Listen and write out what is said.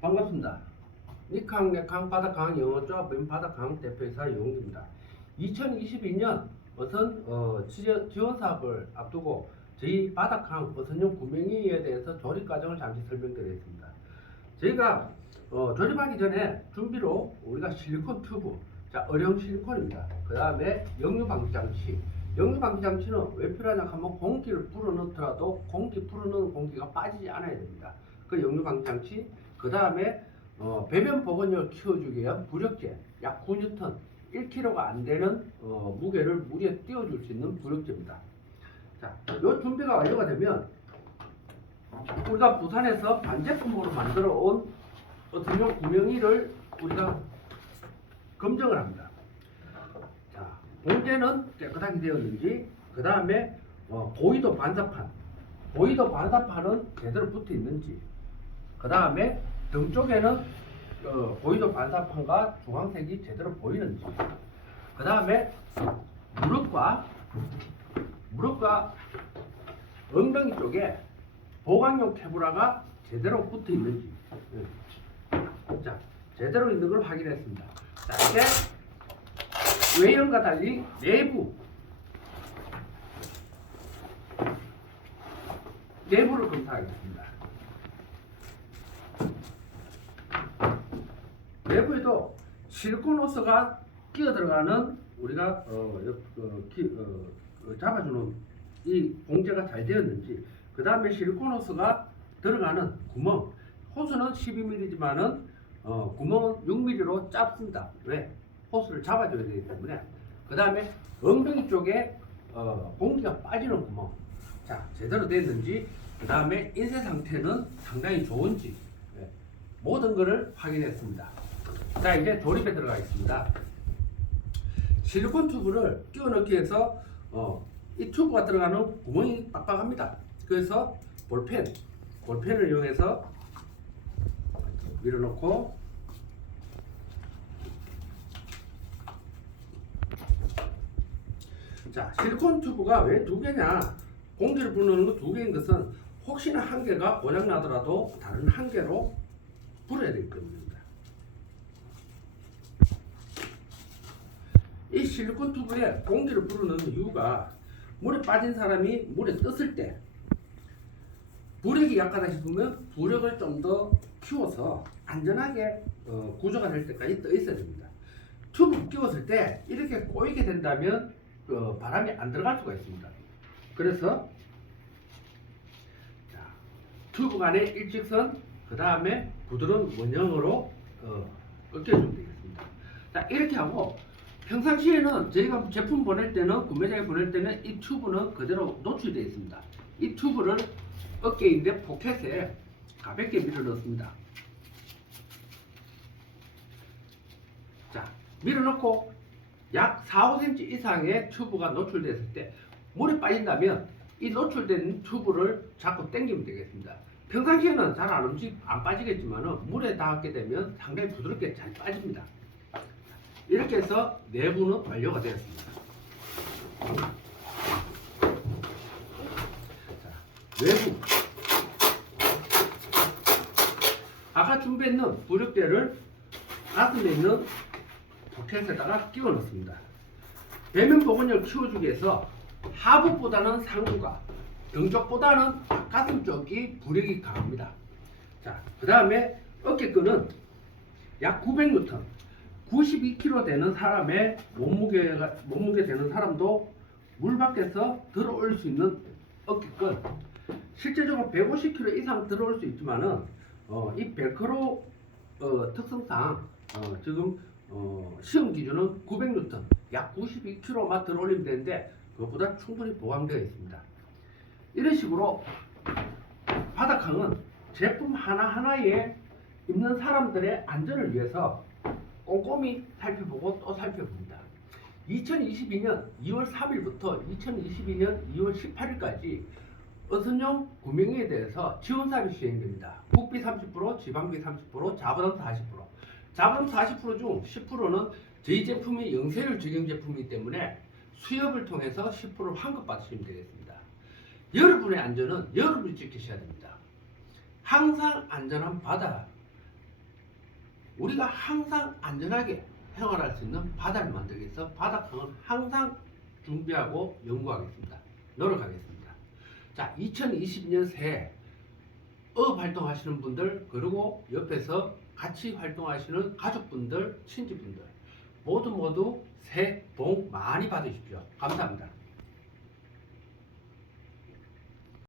반갑습니다. 니캉, 네캉, 바다캉 영어조합 바다캉 대표이사 영웅입니다. 2022년 어선 어, 지원, 사업을 앞두고 저희 바다캉 어선용 구명이에 대해서 조립 과정을 잠시 설명드리겠습니다. 저희가 어, 조립하기 전에 준비로 우리가 실리콘 튜브, 자 어령 실리콘입니다. 그 다음에 역류 방지 장치. 역류 방지 장치는 왜 필요하냐 하면 공기를 불어넣더라도 공기 불어넣은 공기가 빠지지 않아야 됩니다. 그 역류 방지 장치. 그 다음에 어, 배변 보건력을 키워주기 위한 부력제 약 9N 1kg가 안 되는 어, 무게를 물에 띄워줄 수 있는 부력제입니다. 자, 요 준비가 완료가 되면 우리가 부산에서 반제품으로 만들어 온 어떤 구명이를 우리가 검증을 합니다. 자, 공제는 깨끗하게 되었는지, 그 다음에 어, 보이도 반사판, 보이도 반사판은 제대로 붙어 있는지, 그 다음에 등 쪽에는 어, 보이도 반사판과 주황색이 제대로 보이는지, 그 다음에 무릎과 무릎과 엉덩이 쪽에 보강용 캐브라가 제대로 붙어 있는지, 예. 자 제대로 있는 걸 확인했습니다. 자 이제 외형과 달리 내부 내부를 검사하겠습니다. 내부에도 실리콘 호스가 끼어 들어가는 우리가 어, 여- 어, 기- 어, 어, 잡아주는 이 공제가 잘 되었는지 그 다음에 실리콘 호스가 들어가는 구멍 호스는 12mm지만은 어, 구멍은 6mm로 짧습니다. 왜? 호스를 잡아줘야 되기 때문에 그 다음에 엉덩이 쪽에 어, 공기가 빠지는 구멍 자 제대로 됐는지 그 다음에 인쇄 상태는 상당히 좋은지 네, 모든 것을 확인했습니다. 자 이제 조립에 들어가겠습니다. 실리콘 튜브를 끼워 넣기 위해서 어, 이 튜브가 들어가는 구멍이 빡빡합니다. 그래서 볼펜, 볼펜을 이용해서 밀어넣고 자 실리콘 튜브가 왜 두 개냐 공기를 불어넣는 거 두 개인 것은 혹시나 한 개가 고장 나더라도 다른 한 개로 불어야 되기 때문입니다. 이 실리콘 튜브에 공기를 불어넣는 이유가 물에 빠진 사람이 물에 떴을 때 부력이 약하다 싶으면 부력을 좀 더 키워서 안전하게 어, 구조가 될 때까지 떠 있어야 됩니다. 튜브 끼웠을 때 이렇게 꼬이게 된다면 어, 바람이 안 들어갈 수가 있습니다. 그래서 자, 튜브 간의 일직선 그 다음에 부드러운 원형으로 어, 꺾여주면 되겠습니다. 자 이렇게 하고 평상시에는 저희가 제품 보낼 때는 구매자에 보낼 때는 이 튜브는 그대로 노출되어 있습니다. 이 튜브를 어깨인데 포켓에 가볍게 밀어 넣습니다. 자, 밀어 넣고 약 4, 5cm 이상의 튜브가 노출됐을 때 물에 빠진다면 이 노출된 튜브를 자꾸 당기면 되겠습니다. 평상시에는 잘 안 움직 안 빠지겠지만은 물에 닿게 되면 상당히 부드럽게 잘 빠집니다. 이렇게 해서 내부는 완료가 되었습니다. 자, 외부 아까 준비했는 부력대를 가슴에 있는 포켓에다가 끼워 넣습니다. 배면 보건력을 키워주기 위해서 하부보다는 상부가 등 쪽보다는 가슴 쪽이 부력이 강합니다. 자, 그 다음에 어깨끈은 약 900N, 92kg 되는 사람의 몸무게가 몸무게 되는 사람도 물 밖에서 들어올 수 있는 어깨끈. 실제적으로 150kg 이상 들어올 수 있지만은 어, 이 벨크로 어, 특성상 어, 지금 어, 시험 기준은 900N, 약 92kg만 들어올리면 되는데 그것보다 충분히 보강되어 있습니다. 이런 식으로 바닥항은 제품 하나하나에 입는 사람들의 안전을 위해서 꼼꼼히 살펴보고 또 살펴봅니다. 2022년 2월 3일부터 2022년 2월 18일까지 어선용 구명에 대해서 지원 사업이 시행됩니다. 국비 30%, 지방비 30%, 자부담 40%. 자부담 40%중 10%는 저희 제품이 영세율 적용 제품이기 때문에 수협을 통해서 10%를 환급 받으시면 되겠습니다. 여러분의 안전은 여러분이 지키셔야 됩니다. 항상 안전한 바다 우리가 항상 안전하게 생활할 수 있는 바다를 만들기 위해서 바닷강을 항상 준비하고 연구하겠습니다. 노력하겠습니다. 자, 2022년 새해 업 활동하시는 분들 그리고 옆에서 같이 활동하시는 가족분들, 친지분들 모두 모두 새해 복 많이 받으십시오. 감사합니다.